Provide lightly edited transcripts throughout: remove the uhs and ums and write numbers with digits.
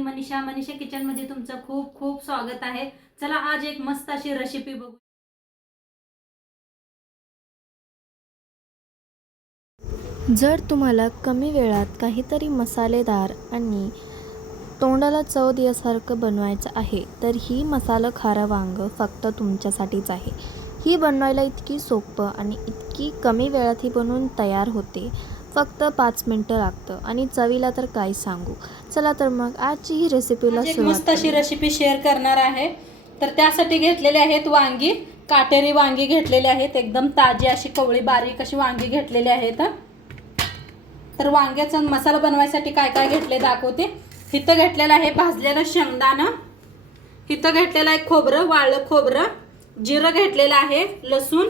मी Manisha kitchen मध्ये तुमचं खूप खूप स्वागत आहे। चला आज एक मस्त अशी रेसिपी बघू। जर तुम्हाला कमी वेळात काहीतरी मसालेदार आणि तोंडाला चव दिल्यासारखं बनवायचं आहे तर ही मसाला खारं वांग फक्त तुमच्यासाठीच आहे। ही बनवायला इतकी सोपं आणि इतकी कमी वेळात ही बनवून तयार होते। फक्त 5 मिनिटं लागतं आणि चवीला तर काय सांगू। चला तर मग आजची ही रेसिपीला एक सुरुवात मस्त अशी रेसिपी शेअर करणार आहे। तर त्यासाठी घेतलेले आहेत वांगी, काटेरी वांगी घेतलेले आहेत, एकदम ताजी अशी कवळी बारीक अशी वांगी घेतलेले आहेत। तर वांग्याचा मसाला बनवायसाठी काय काय घेतले दाखवते। इथं घेतलेलं आहे भाजलेलं शेंगदाणं, इथं घेतलेलं आहे खोबरं, वाळलं खोबरं, जिरं घेतलेलं आहे, लसूण,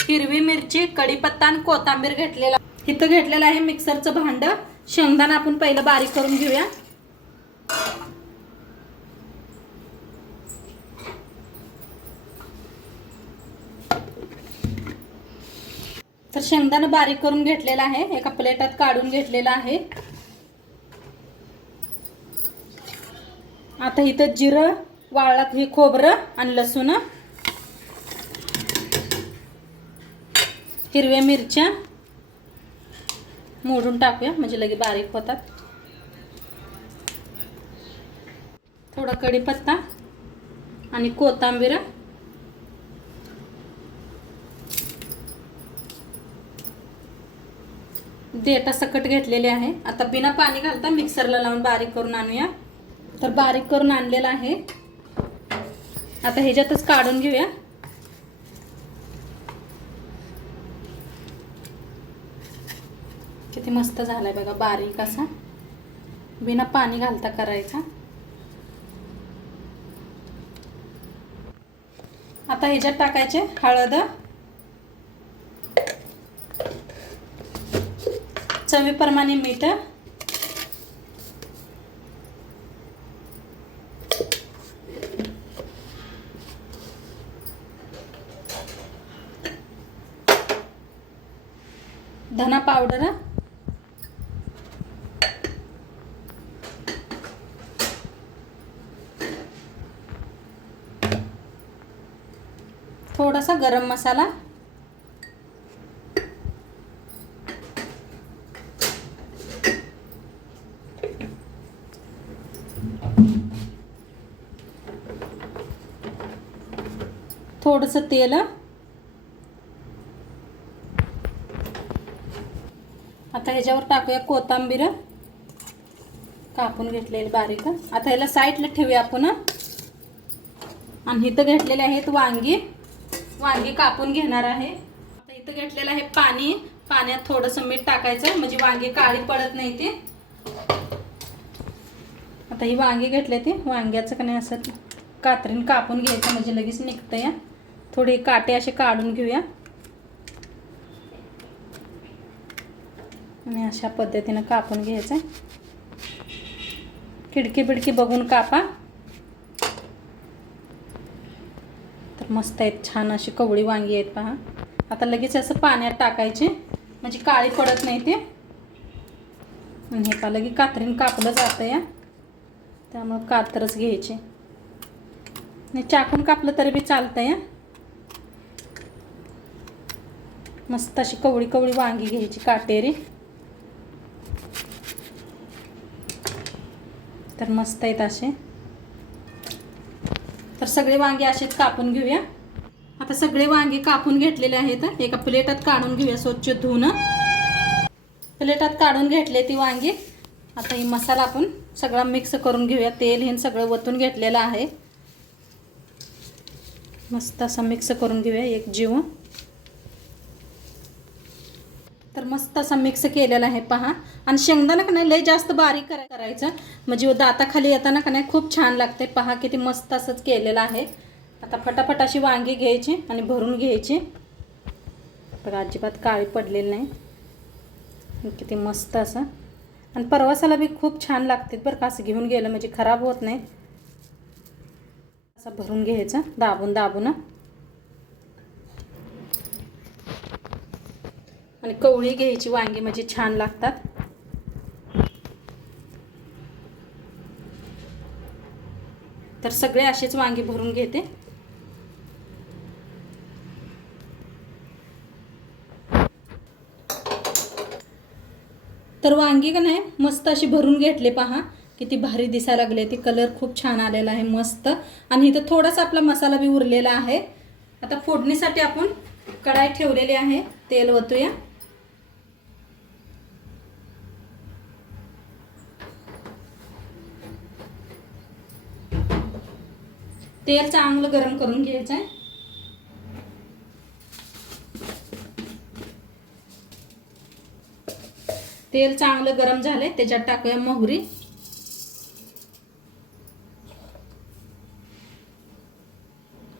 हिरवी मिरची, कढीपत्ता आणि कोथिंबीर घेतलेला। इथं घेतलेलं आहे मिक्सरचं भांडं। शेंगदाणा आपण पहिलं बारीक करून घेऊया। तर शेंगदाणा बारीक करून घेतलेला आहे, एका प्लेटात काढून घेतलेला आहे। आता इथं जिरं, वाळलं हे खोबरं आणि लसूण, हिरव्या मिरच्या मोडून टाकूया म्हणजे लगे बारीक होतात। थोडा कढीपत्ता आणि कोथिंबीर, देठा सकट घेतलेले आहे। आता बिना पाणी घालता मिक्सरला लावून बारीक करून आणूया। तर बारीक करून आणलेला आहे, आता ह्याच्यातच काढून घेऊया। किती मस्त झालाय बघा, बारीक असा, बिना पाणी घालता करायचा। आता ह्याच्यात टाकायचे हळद, चवीप्रमाणे मीठ, धना पावडर, थोडासा गरम मसाला, थोडंसं तेल, आता ह्याच्यावर टाकूया कोथिंबीर कापून घेतलेली बारीक। आता ह्याला साईडला ठेवूया आपण। आणि इथं घेतलेले आहेत वांगी, वांगी कापून घेणार आहे। आता इथं घेतलेलं आहे पाणी, पाण्यात थोडंसं मीठ टाकायचं म्हणजे वांगी काळी पडत नाही ते। आता ही वांगी घेतले ते वांग्याचं का नाही असं कात्रीन कापून घ्यायचं म्हणजे लगेच निघतं या। थोडे काटे असे काढून घेऊया आणि अशा पद्धतीने कापून घ्यायचं। खिडकी बिडकी बघून कापा। तर मस्त आहेत, छान अशी कवळी वांगी आहेत पहा। आता लगेच असं पाण्यात टाकायचे म्हणजे काळी पडत नाही ते। आणि हे पहा लगे कात्रीन कापलं जातं या, त्यामुळे कात्रच घ्यायचे, आणि चाकून कापलं तरी बी चालतं या। मस्त अशी कवळी कवळी वांगी घ्यायची काटेरी। तर मस्त आहेत असे। तर सगळे वांगे असेच कापून घेऊया। आता सगळे वांगे कापून घेतलेले आहेत, एका प्लेटात काढून घेऊया स्वच्छ धुवून। प्लेटात काढून घेतले ती वांगी। आता ही मसाला आपण सगळा मिक्स करून घेऊया। तेल हे सगळं वतून घेतलेलं आहे, मस्त असं मिक्स करून घेऊया एक जीव। तर मस्त असा मिक्स केलेला आहे पहा। आणि शेंगदाणा का नाही लय जास्त बारीक करायचं म्हणजे दाताखाली येताना का नाही खूप छान लागते पहा। किती मस्त असंच केलेलं आहे। आता फटाफट अशी वांगी घ्यायची आणि भरून घ्यायची बघा, अजिबात काळी पडलेली नाही, किती मस्त असं। आणि प्रवासाला बी खूप छान लागते बरं का, असं घेऊन गेलं म्हणजे खराब होत नाही। असं भरून घ्यायचं दाबून दाबून, आणि कवळी घ्यायची वांगी म्हणजे छान लागतात। तर सगळे असेच वांगी भरून घेते. तर वांगी का नाही मस्त अशी भरून घेतले. पहा किती भारी दिसायला लागले. ती कलर खूप छान आलेला आहे मस्त. आणि इथं थोडासा आपला मसाला बी उरलेला आहे. आता फोडणीसाठी आपण कढाई ठेवलेली आहे. तेल ओतूया. तेल चांगलं गरम करून घ्यायचं आहे. तेल चांगलं गरम झाले त्याच्यात टाकूया मोहरी.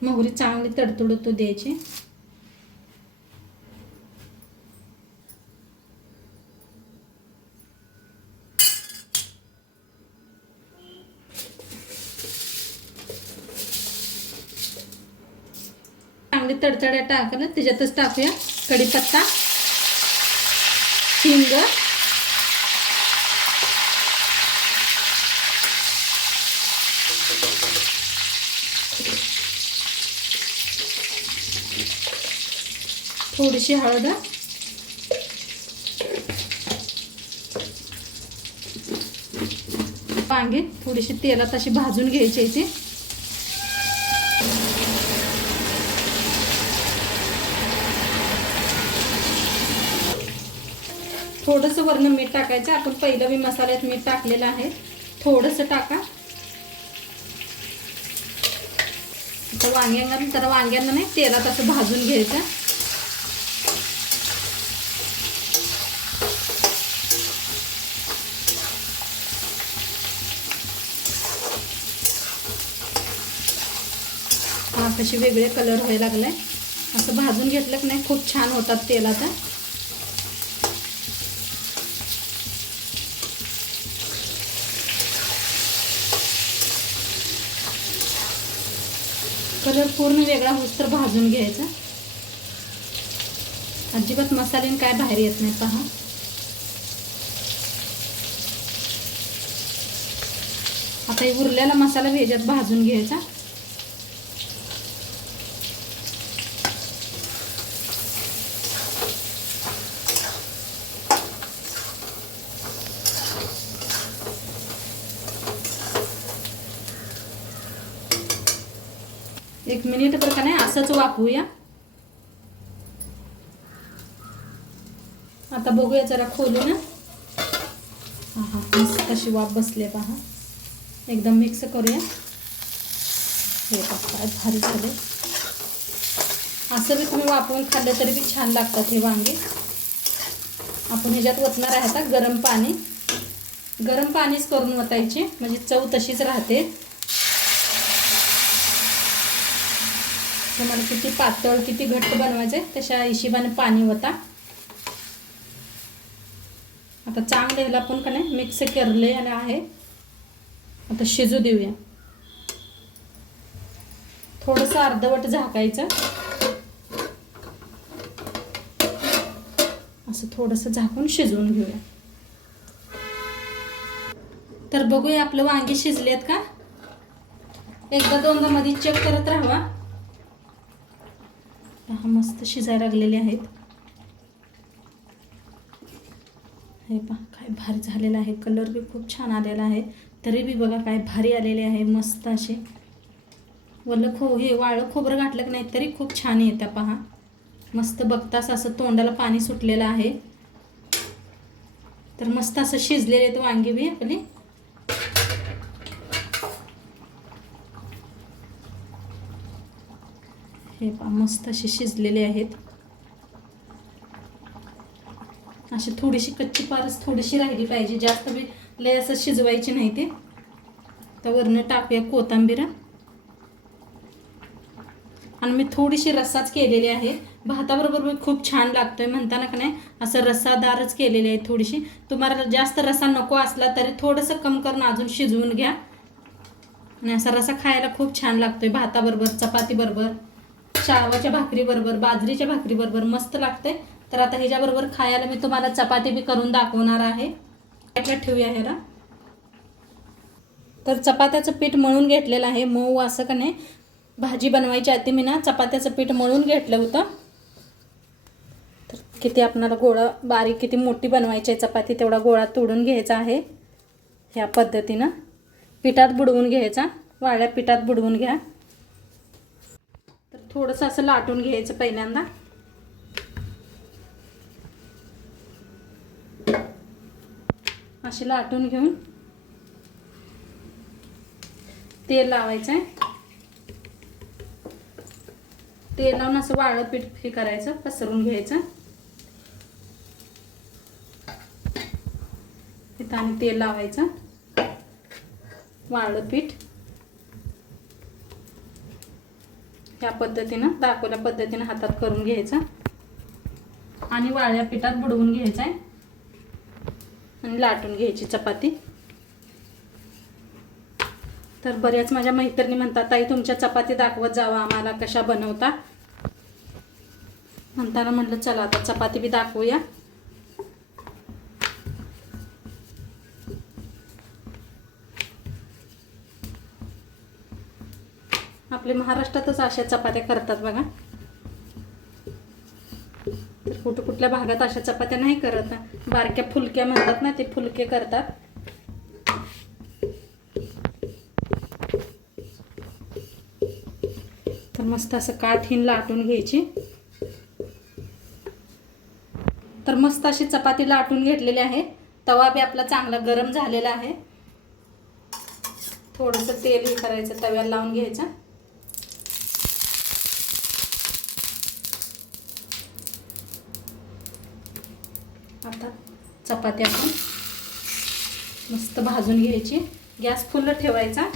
मोहरी चांगली तडतडू द्यायची. चांगली तडतड्या टाकलं त्याच्यातच टाकूया कढीपत्ता, हिंग, थोडीशी हळद, वांगी थोडीशी तेलात अशी भाजून घ्यायची इथे. थोडंसं वरनं मीठ टाकायचं. आपण पहिलं बी मसाल्यात मीठ टाकलेलं आहे. थोडंसं टाका. आता वांग्यांना नाही तेलात असं भाजून घ्यायचं. हा कशी वेगळे कलर व्हायला लागलाय. असं भाजून घेतलं की नाही खूप छान होतात तेलात. कलर पूर्ण वेगळा होस तर भाजून घ्यायचा. अजिबात मसाल्याने काय बाहेर येत नाही. पहा आता उरलेला मसाला ह्याच्यात भाजून घ्यायचा. एक मिनिट पर का नाही असंच वाफवूया. आता बघूया जरा खोलून. हा मस्त कशी वाफ बसले पहा. एकदम मिक्स करूया. हे पहा काय भारी झाले. असं बी तुम्ही वाफवून खाल्लं तरी बी छान लागतात हे वांगे. आपण ह्याच्यात ओतणार आहे आता गरम पाणी. गरम पाणीच करून ओतायचे म्हणजे चव तशीच राहते. तुम्हाला किती पातळ किती घट्ट बनवायचं आहे तशा हिशोबाने पाणी ओता. आता चांगलं ह्याला पण का नाही मिक्स करले आणि आहे. आता शिजू देऊया. थोडंसं अर्धवट झाकायचं. असं थोडंसं झाकून शिजवून घेऊया. तर बघूया आपलं वांगी शिजलेत का. एकदा दोनदा मध्ये चेक करत राहावा. हा मस्त शिजायला लागलेले आहेत. हे पहा काय भारी झालेलं आहे. कलर बी खूप छान आलेला आहे. तरी बी बघा काय भारी आलेले आहे. मस्त असे वाळं खोबरं घातलं की नाही तरी खूप छान येतं. पहा मस्त बघताच असं तोंडाला पाणी सुटलेलं आहे. तर मस्त असं शिजलेले आहेत वांगी बी आपली. हे पहा मस्त असे शिजलेले आहेत. अशी थोडीशी कच्ची पारस थोडीशी राहिली पाहिजे. जास्त बी लय असं शिजवायची नाही ते. तर वरनं टाकूया कोथिंबीर. आणि मी थोडीशी रस्साच केलेली आहे. भाताबरोबर मी खूप छान लागतोय म्हणताना का नाही असं रस्सादारच केलेली आहे. थोडीशी तुम्हाला जास्त रस्सा नको असला तरी थोडंसं कम करून अजून शिजवून घ्या. आणि असा रस्सा खायला खूप छान लागतोय. भाताबरोबर, चपातीबरोबर, शाळवाच्या भाकरीबरोबर, बाजरीच्या भाकरीबरोबर मस्त लागते. तर आता ह्याच्याबरोबर खायला मी तुम्हाला चपाती बी करून दाखवणार आहे. ठेवूया ह्याला. तर चपात्याचं पीठ मळून घेतलेलं आहे, मऊ असं का नाही. भाजी बनवायच्या आधी मी ना चपात्याचं पीठ मळून घेतलं होतं. तर किती आपणाला गोळा बारीक किती मोठी बनवायची आहे चपाती तेवढा गोळा तोडून घ्यायचा आहे. ह्या पद्धतीनं पिठात बुडवून घ्यायचा, वाळ्या पिठात बुडवून घ्या. तर थोडंसं असं लाटून घ्यायचं पहिल्यांदा. असे लाटून घेऊन तेल लावायचं आहे. तेल लावून असं वाळं पीठ हे करायचं, पसरून घ्यायचं. इथं आणि तेल लावायचं, वाळं पीठ ह्या पद्धतीनं दाखवल्या पद्धतीनं हातात करून घ्यायचं आणि वाळ्या पिठात बुडवून घ्यायचं आहे आणि लाटून घ्यायची चपाती. तर बऱ्याच माझ्या मैत्रिणी म्हणतात ताई तुमच्या चपाती दाखवत जावा आम्हाला कशा बनवता. म्हणताना म्हटलं चला आता चपाती बी दाखवूया. आपले महाराष्ट्रातच अशा चपात्या करतात बघा. तर कुठल्या भागात अशा चपात्या नाही करत. बारक्या फुलक्या म्हणतात ना, ते फुलके करतात. तर मस्त असं काठीन लाटून घ्यायची. तर मस्त अशी चपाती लाटून घेतलेली आहे. तवा बी आपला चांगला गरम झालेला आहे. थोडंसं तेल हे करायचं, तव्याला लावून घ्यायचं. आता चपाती आपण मस्त भाजून घ्यायची. गॅस फुल ठेवायचा.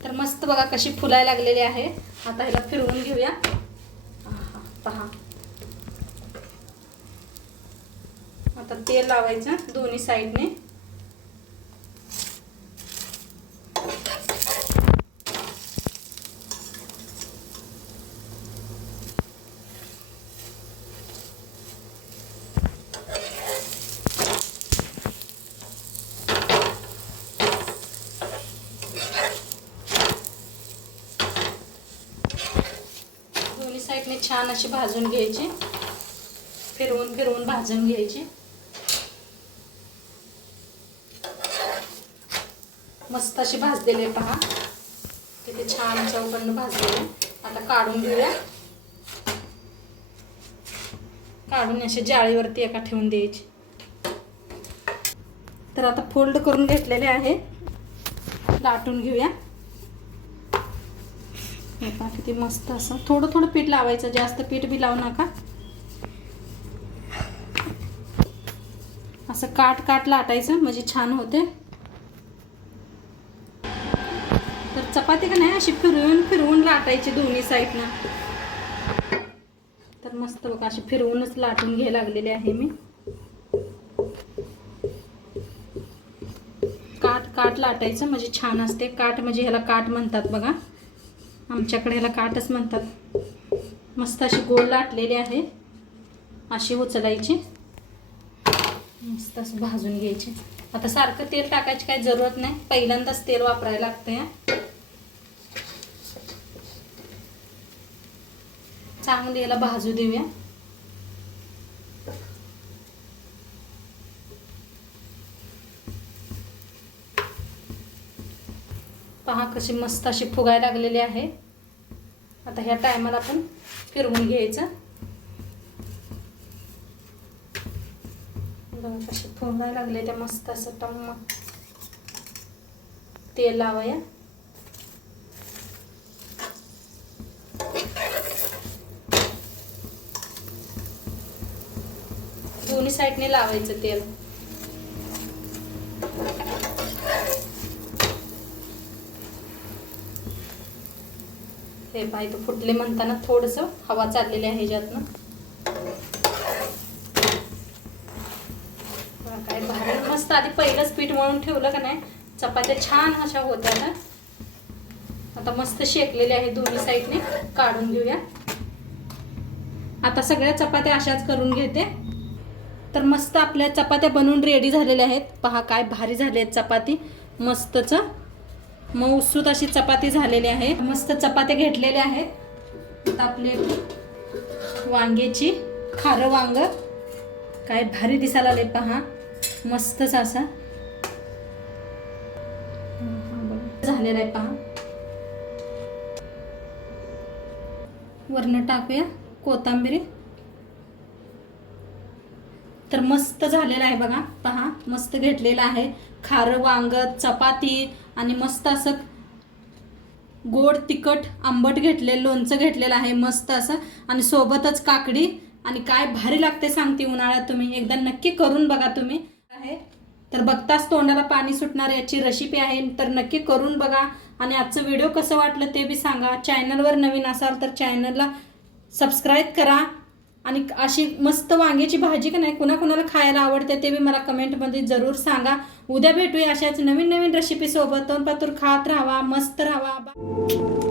तर मस्त बघा कशी फुलायला लागलेली आहे. आता ह्याला फिरवून घेऊया. पहा आता तेल लावायचं दोन्ही साईडने. साईडने छान अशी भाजून घ्यायची. फिरवून फिरवून भाजून घ्यायची. मस्त अशी भाजलेली पहा, किती छान चौकंड भाजलेली. आता काढून घेऊया. काढून अशी जाळीवरती एका ठेवून द्यायची. तर आता फोल्ड करून घेतलेले आहे. लाटून घेऊया. किती मस्त असं थोडं थोडं पीठ लावायचं, जास्त पीठ बी लावू नका. असं काट लाटायचं म्हणजे छान होते. तर चपाती का नाही अशी फिरवून फिरवून लाटायची दोन्ही साईडनं. तर मस्त बघा अशी फिरवूनच लाटून घ्यायला लागलेली आहे मी. काट लाटायचं म्हणजे छान असते. काट म्हणजे ह्याला काट म्हणतात बघा, आमच्याकडे ह्याला काटच म्हणतात. मस्त अशी गोल लाटलेली आहे. अशी उचलायची, मस्त असं भाजून घ्यायची. आता सारखं तेल टाकायची काही जरूरत नाही, पहिल्यांदाच तेल वापरायला लागतं. चांगली याला भाजू देऊया. पहा कशी मस्त अशी फुगायला लागलेली आहे. आता ह्या टायमाला आपण फिरवून घ्यायचं. बघा कशी फुगायला लागले त्या मस्त असं टम्म. तेल लावूया. दोन्ही साईडने लावायचं तेल. हे पाय तो फुटले म्हणताना थोडंसं हवा चाललेली आहे ह्याच्यातनं. काय भारी मस्त. आधी पहिलंच पीठ मळून ठेवलं का नाही चपात्या छान अशा होत्या ना. आता मस्त शेकलेले आहे दोन्ही साईडने. काढून घेऊया. आता सगळ्या चपात्या अशाच करून घेते. तर मस्त आपल्या चपात्या बनवून रेडी झालेल्या आहेत. पहा काय भारी झाले आहेत चपाती, मस्तच मऊसूत अशी चपाती झालेली आहे. मस्त चपात्या घेतलेल्या आहेत. आता आपले वांग्याची खारं वांग काय भारी दिसायला आले पहा, मस्तच असा झालेला आहे पहा. वरनं टाकूया कोथिंबीर. तर मस्त झालेला आहे बघा, पहा मस्त घेतलेला आहे खारं वांग, चपाती आणि मस्त असं गोड तिखट आंबट घेतले, लोणचं घेतलेलं आहे मस्त असं, आणि सोबतच काकडी. आणि काय भारी लागते सांगते उन्हाळ्यात, तुम्ही एकदा नक्की करून बघा तुम्ही. आहे तर बघताच तोंडाला पाणी सुटणार याची रेसिपी आहे, तर नक्की करून बघा. आणि आजचं व्हिडिओ कसं वाटलं ते बी सांगा. चॅनलवर नवीन असाल तर चॅनलला सबस्क्राईब करा. आणि अशी मस्त वांग्याची भाजी का नाही कुणाकुणाला खायला आवडते ते बी मला कमेंटमध्ये जरूर सांगा. उद्या भेटूया अशाच नवीन नवीन रेसिपी सोबत. तोंडपातूर खात राहावा, मस्त राहावा.